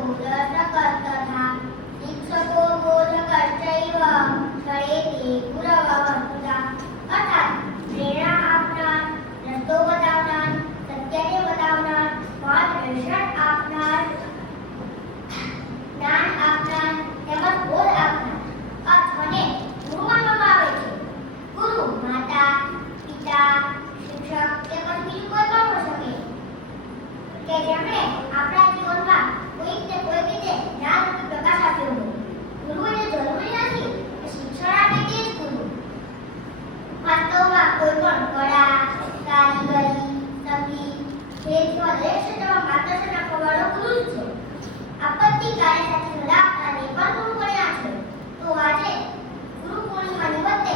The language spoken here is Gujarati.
तथा शिक्षको बोधकश्चैव छळेते गुरवः अर्थात प्रेरणा आपणार, रस्तो बतावणार, सत्याने बतावणार, मार्गदर्शन आपणार, જ્ઞાન આપનાર તેમજ બોધ આપનાર આ છને ગુરુ માનવામાં આવે છે. ગુરુ માતા, પિતા, શિક્ષક તેમજ બીજું કોઈ પણ હોઈ શકે કે જેમણે આપણા જીવનમાં કોઈક ને કોઈક રીતે જ્ઞાન રૂપી પ્રકાશ આપ્યો હોય. ગુરુ એટલે જરૂરી નથી કે શિક્ષણ આપે તે જ ગુરુ. વાસ્તવમાં કોઈ પણ કળા, કારીગરી, સંગીત, ખેલ જેવા દરેક ક્ષેત્રમાં માર્ગદર્શન આપવા વાળો ગુરુ જ છે. આપત્તિ કાર્ય સાથે સલાહ આપનાર એ પણ ગુરુ બન્યા છે. તો આજે ગુરુ પૂર્ણિમા નિમિત્તે